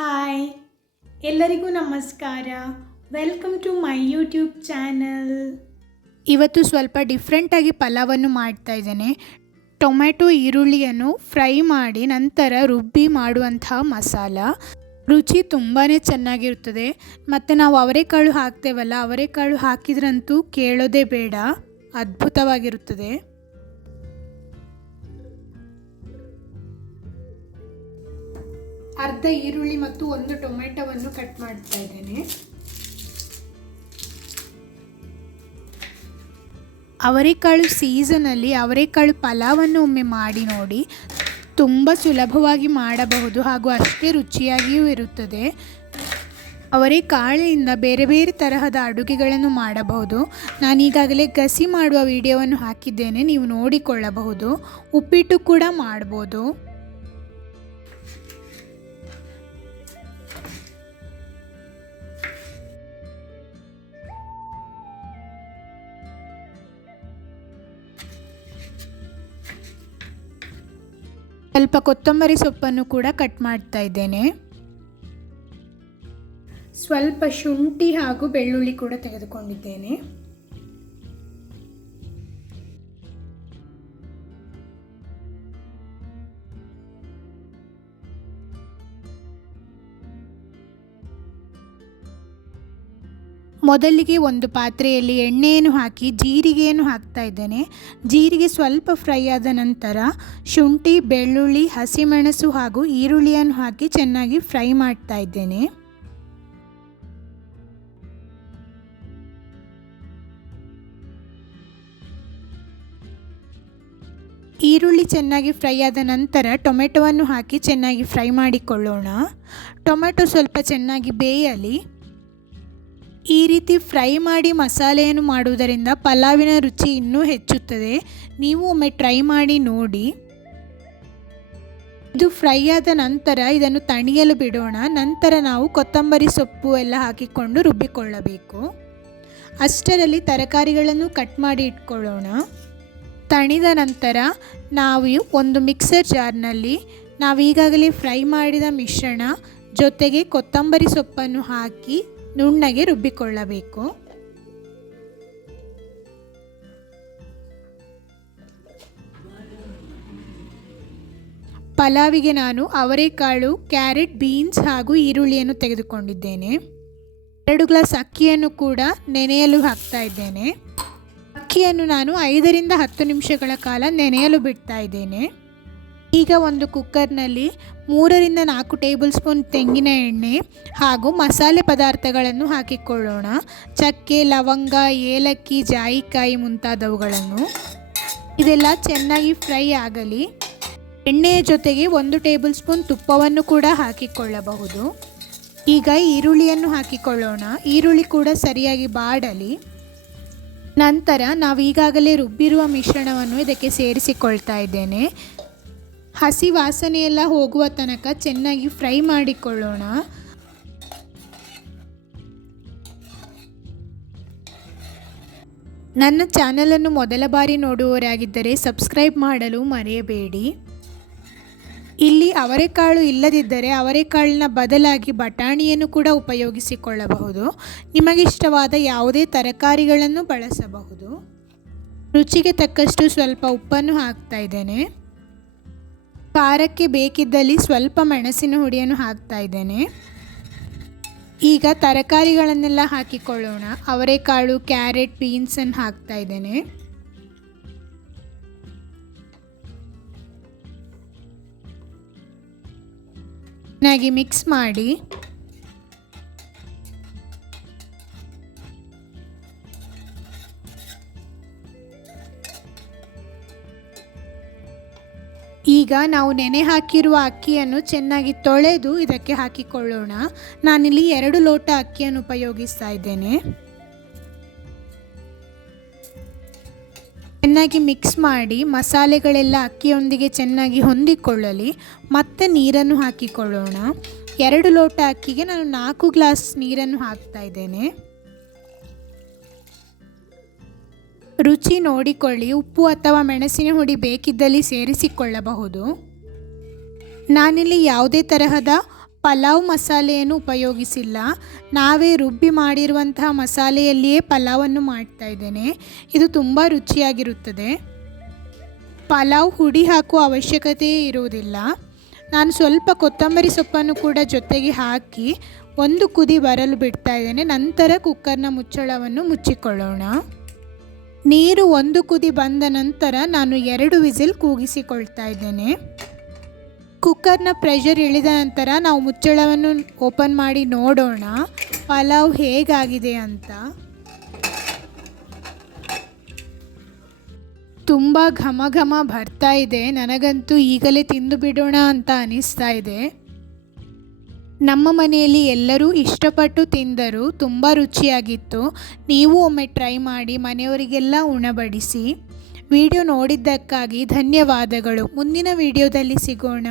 Hi, ಎಲ್ಲರಿಗೂ ನಮಸ್ಕಾರ. Welcome to my YouTube channel. ಇವತ್ತು ಸ್ವಲ್ಪ ಡಿಫ್ರೆಂಟಾಗಿ ಪಲಾವನ್ನು ಮಾಡ್ತಾ ಇದ್ದೇನೆ. ಟೊಮೆಟೊ ಈರುಳ್ಳಿಯನ್ನು ಫ್ರೈ ಮಾಡಿ ನಂತರ ರುಬ್ಬಿ ಮಾಡುವಂತಹ ಮಸಾಲ. ರುಚಿ ತುಂಬಾ ಚೆನ್ನಾಗಿರುತ್ತದೆ. ಮತ್ತು ನಾವು ಅವರೆಕಾಳು ಹಾಕ್ತೇವಲ್ಲ, ಅವರೆಕಾಳು ಹಾಕಿದ್ರಂತೂ ಕೇಳೋದೇ ಬೇಡ, ಅದ್ಭುತವಾಗಿರುತ್ತದೆ. ಅರ್ಧ ಈರುಳ್ಳಿ ಮತ್ತು ಒಂದು ಟೊಮೆಟೊವನ್ನು ಕಟ್ ಮಾಡ್ತಾ ಇದ್ದೇನೆ. ಅವರೆಕಾಳು ಸೀಸನಲ್ಲಿ ಅವರೆಕಾಳು ಪಲಾವನ್ನು ಒಮ್ಮೆ ಮಾಡಿ ನೋಡಿ. ತುಂಬ ಸುಲಭವಾಗಿ ಮಾಡಬಹುದು ಹಾಗೂ ಅಷ್ಟೇ ರುಚಿಯಾಗಿಯೂ ಇರುತ್ತದೆ. ಅವರೆಕಾಳಿನಿಂದ ಬೇರೆ ಬೇರೆ ತರಹದ ಅಡುಗೆಗಳನ್ನು ಮಾಡಬಹುದು. ನಾನೀಗಾಗಲೇ ಗಸಿ ಮಾಡುವ ವಿಡಿಯೋವನ್ನು ಹಾಕಿದ್ದೇನೆ, ನೀವು ನೋಡಿಕೊಳ್ಳಬಹುದು. ಉಪ್ಪಿಟ್ಟು ಕೂಡ ಮಾಡ್ಬೋದು. ಸ್ವಲ್ಪ ಕೊತ್ತಂಬರಿ ಸೊಪ್ಪನ್ನು ಕೂಡ ಕಟ್ ಮಾಡ್ತಾ ಇದ್ದೇನೆ. ಸ್ವಲ್ಪ ಶುಂಠಿ ಹಾಗೂ ಬೆಳ್ಳುಳ್ಳಿ ಕೂಡ ತೆಗೆದುಕೊಂಡಿದ್ದೇನೆ. ಮೊದಲಿಗೆ ಒಂದು ಪಾತ್ರೆಯಲ್ಲಿ ಎಣ್ಣೆಯನ್ನು ಹಾಕಿ ಜೀರಿಗೆಯನ್ನು ಹಾಕ್ತಾ ಇದ್ದೇನೆ. ಜೀರಿಗೆ ಸ್ವಲ್ಪ ಫ್ರೈ ಆದ ನಂತರ ಶುಂಠಿ, ಬೆಳ್ಳುಳ್ಳಿ, ಹಸಿಮೆಣಸು ಹಾಗೂ ಈರುಳ್ಳಿಯನ್ನು ಹಾಕಿ ಚೆನ್ನಾಗಿ ಫ್ರೈ ಮಾಡ್ತಾ ಇದ್ದೇನೆ. ಈರುಳ್ಳಿ ಚೆನ್ನಾಗಿ ಫ್ರೈ ಆದ ನಂತರ ಟೊಮೆಟೊವನ್ನು ಹಾಕಿ ಚೆನ್ನಾಗಿ ಫ್ರೈ ಮಾಡಿಕೊಳ್ಳೋಣ. ಟೊಮೆಟೊ ಸ್ವಲ್ಪ ಚೆನ್ನಾಗಿ ಬೇಯಲಿ. ಈ ರೀತಿ ಫ್ರೈ ಮಾಡಿ ಮಸಾಲೆಯನ್ನು ಮಾಡುವುದರಿಂದ ಪಲಾವಿನ ರುಚಿ ಇನ್ನೂ ಹೆಚ್ಚುತ್ತದೆ. ನೀವು ಒಮ್ಮೆ ಟ್ರೈ ಮಾಡಿ ನೋಡಿ. ಇದು ಫ್ರೈ ಆದ ನಂತರ ಇದನ್ನು ತಣಿಯಲು ಬಿಡೋಣ. ನಂತರ ನಾವು ಕೊತ್ತಂಬರಿ ಸೊಪ್ಪು ಎಲ್ಲ ಹಾಕಿಕೊಂಡು ರುಬ್ಬಿಕೊಳ್ಳಬೇಕು. ಅಷ್ಟರಲ್ಲಿ ತರಕಾರಿಗಳನ್ನು ಕಟ್ ಮಾಡಿ ಇಟ್ಕೊಳ್ಳೋಣ. ತಣಿದ ನಂತರ ನಾವು ಒಂದು ಮಿಕ್ಸರ್ ಜಾರ್ನಲ್ಲಿ ನಾವೀಗಾಗಲೇ ಫ್ರೈ ಮಾಡಿದ ಮಿಶ್ರಣ ಜೊತೆಗೆ ಕೊತ್ತಂಬರಿ ಸೊಪ್ಪನ್ನು ಹಾಕಿ ನುಣ್ಣಗೆ ರುಬ್ಬಿಕೊಳ್ಳಬೇಕು. ಪಲಾವಿಗೆ ನಾನು ಅವರೆಕಾಳು, ಕ್ಯಾರೆಟ್, ಬೀನ್ಸ್ ಹಾಗೂ ಈರುಳ್ಳಿಯನ್ನು ತೆಗೆದುಕೊಂಡಿದ್ದೇನೆ. 2 ಗ್ಲಾಸ್ ಅಕ್ಕಿಯನ್ನು ಕೂಡ ನೆನೆಯಲು ಹಾಕ್ತಾ ಇದ್ದೇನೆ. ಅಕ್ಕಿಯನ್ನು ನಾನು 5 ರಿಂದ 10 ನಿಮಿಷಗಳ ಕಾಲ ನೆನೆಯಲು ಬಿಡ್ತಾ ಇದ್ದೇನೆ. ಈಗ ಒಂದು ಕುಕ್ಕರ್ನಲ್ಲಿ 3 ರಿಂದ 4 ಟೇಬಲ್ ಸ್ಪೂನ್ ತೆಂಗಿನ ಎಣ್ಣೆ ಹಾಗೂ ಮಸಾಲೆ ಪದಾರ್ಥಗಳನ್ನು ಹಾಕಿಕೊಳ್ಳೋಣ. ಚಕ್ಕೆ, ಲವಂಗ, ಏಲಕ್ಕಿ, ಜಾಯಿಕಾಯಿ ಮುಂತಾದವುಗಳನ್ನು. ಇದೆಲ್ಲ ಚೆನ್ನಾಗಿ ಫ್ರೈ ಆಗಲಿ. ಎಣ್ಣೆಯ ಜೊತೆಗೆ 1 ಟೇಬಲ್ ಸ್ಪೂನ್ ತುಪ್ಪವನ್ನು ಕೂಡ ಹಾಕಿಕೊಳ್ಳಬಹುದು. ಈಗ ಈರುಳ್ಳಿಯನ್ನು ಹಾಕಿಕೊಳ್ಳೋಣ. ಈರುಳ್ಳಿ ಕೂಡ ಸರಿಯಾಗಿ ಬಾಡಲಿ. ನಂತರ ನಾವು ಈಗಾಗಲೇ ರುಬ್ಬಿರುವ ಮಿಶ್ರಣವನ್ನು ಇದಕ್ಕೆ ಸೇರಿಸಿಕೊಳ್ತಾ ಇದ್ದೇನೆ. ಹಸಿ ವಾಸನೆಯೆಲ್ಲ ಹೋಗುವ ತನಕ ಚೆನ್ನಾಗಿ ಫ್ರೈ ಮಾಡಿಕೊಳ್ಳೋಣ. ನನ್ನ ಚಾನಲನ್ನು ಮೊದಲ ಬಾರಿ ನೋಡುವವರಾಗಿದ್ದರೆ ಸಬ್ಸ್ಕ್ರೈಬ್ ಮಾಡಲು ಮರೆಯಬೇಡಿ. ಇಲ್ಲಿ ಅವರೆಕಾಳು ಇಲ್ಲದಿದ್ದರೆ ಅವರೆಕಾಳಿನ ಬದಲಾಗಿ ಬಟಾಣಿಯನ್ನು ಕೂಡ ಉಪಯೋಗಿಸಿಕೊಳ್ಳಬಹುದು. ನಿಮಗಿಷ್ಟವಾದ ಯಾವುದೇ ತರಕಾರಿಗಳನ್ನು ಬಳಸಬಹುದು. ರುಚಿಗೆ ತಕ್ಕಷ್ಟು ಸ್ವಲ್ಪ ಉಪ್ಪನ್ನು ಹಾಕ್ತಾ ಇದ್ದೇನೆ. ಖಾರಕ್ಕೆ ಬೇಕಿದ್ದಲ್ಲಿ ಸ್ವಲ್ಪ ಮೆಣಸಿನ ಹುಡಿಯನ್ನು ಹಾಕ್ತಾ ಇದ್ದೇನೆ. ಈಗ ತರಕಾರಿಗಳನ್ನೆಲ್ಲ ಹಾಕಿಕೊಳ್ಳೋಣ. ಅವರೆಕಾಳು, ಕ್ಯಾರೆಟ್, ಬೀನ್ಸನ್ನು ಹಾಕ್ತಾ ಇದ್ದೇನೆ. ಚೆನ್ನಾಗಿ ಮಿಕ್ಸ್ ಮಾಡಿ ಈಗ ನಾವು ನೆನೆ ಹಾಕಿರುವ ಅಕ್ಕಿಯನ್ನು ಚೆನ್ನಾಗಿ ತೊಳೆದು ಇದಕ್ಕೆ ಹಾಕಿಕೊಳ್ಳೋಣ. ನಾನಿಲ್ಲಿ 2 ಲೋಟ ಅಕ್ಕಿಯನ್ನು ಉಪಯೋಗಿಸ್ತಾ ಇದ್ದೇನೆ. ಚೆನ್ನಾಗಿ ಮಿಕ್ಸ್ ಮಾಡಿ ಮಸಾಲೆಗಳೆಲ್ಲ ಅಕ್ಕಿಯೊಂದಿಗೆ ಚೆನ್ನಾಗಿ ಹೊಂದಿಕೊಳ್ಳಲಿ. ಮತ್ತೆ ನೀರನ್ನು ಹಾಕಿಕೊಳ್ಳೋಣ. 2 ಲೋಟ ಅಕ್ಕಿಗೆ ನಾನು 4 ಗ್ಲಾಸ್ ನೀರನ್ನು ಹಾಕ್ತಾ ಇದ್ದೇನೆ. ರುಚಿ ನೋಡಿಕೊಳ್ಳಿ. ಉಪ್ಪು ಅಥವಾ ಮೆಣಸಿನ ಹುಡಿ ಬೇಕಿದ್ದಲ್ಲಿ ಸೇರಿಸಿಕೊಳ್ಳಬಹುದು. ನಾನಿಲ್ಲಿ ಯಾವುದೇ ತರಹದ ಪಲಾವ್ ಮಸಾಲೆಯನ್ನು ಉಪಯೋಗಿಸಿಲ್ಲ. ನಾವೇ ರುಬ್ಬಿ ಮಾಡಿರುವಂತಹ ಮಸಾಲೆಯಲ್ಲಿಯೇ ಪಲಾವನ್ನು ಮಾಡ್ತಾ ಇದ್ದೇನೆ. ಇದು ತುಂಬ ರುಚಿಯಾಗಿರುತ್ತದೆ. ಪಲಾವ್ ಹುಡಿ ಹಾಕುವ ಅವಶ್ಯಕತೆಯೇ ಇರುವುದಿಲ್ಲ. ನಾನು ಸ್ವಲ್ಪ ಕೊತ್ತಂಬರಿ ಸೊಪ್ಪನ್ನು ಕೂಡ ಜೊತೆಗೆ ಹಾಕಿ ಒಂದು ಕುದಿ ಬರಲು ಬಿಡ್ತಾ ಇದ್ದೇನೆ. ನಂತರ ಕುಕ್ಕರ್ನ ಮುಚ್ಚಳವನ್ನು ಮುಚ್ಚಿಕೊಳ್ಳೋಣ. ನೀರು ಒಂದು ಕುದಿ ಬಂದ ನಂತರ ನಾನು 2 ವಿಸಿಲ್ ಕೂಗಿಸಿಕೊಳ್ತಾ ಇದ್ದೇನೆ. ಕುಕ್ಕರ್ನ ಪ್ರೆಷರ್ ಇಳಿದ ನಂತರ ನಾವು ಮುಚ್ಚಳವನ್ನು ಓಪನ್ ಮಾಡಿ ನೋಡೋಣ ಪಲಾವ್ ಹೇಗಾಗಿದೆ ಅಂತ. ತುಂಬ ಘಮ ಘಮ ಬರ್ತಾ ಇದೆ. ನನಗಂತೂ ಈಗಲೇ ತಿಂದು ಬಿಡೋಣ ಅಂತ ಅನಿಸ್ತಾ ಇದೆ. ನಮ್ಮ ಮನೆಯಲ್ಲಿ ಎಲ್ಲರೂ ಇಷ್ಟಪಟ್ಟು ತಿಂದರು. ತುಂಬ ರುಚಿಯಾಗಿತ್ತು. ನೀವು ಒಮ್ಮೆ ಟ್ರೈ ಮಾಡಿ ಮನೆಯವರಿಗೆಲ್ಲ ಉಣಬಡಿಸಿ. ವಿಡಿಯೋ ನೋಡಿದ್ದಕ್ಕಾಗಿ ಧನ್ಯವಾದಗಳು. ಮುಂದಿನ ವಿಡಿಯೋದಲ್ಲಿ ಸಿಗೋಣ.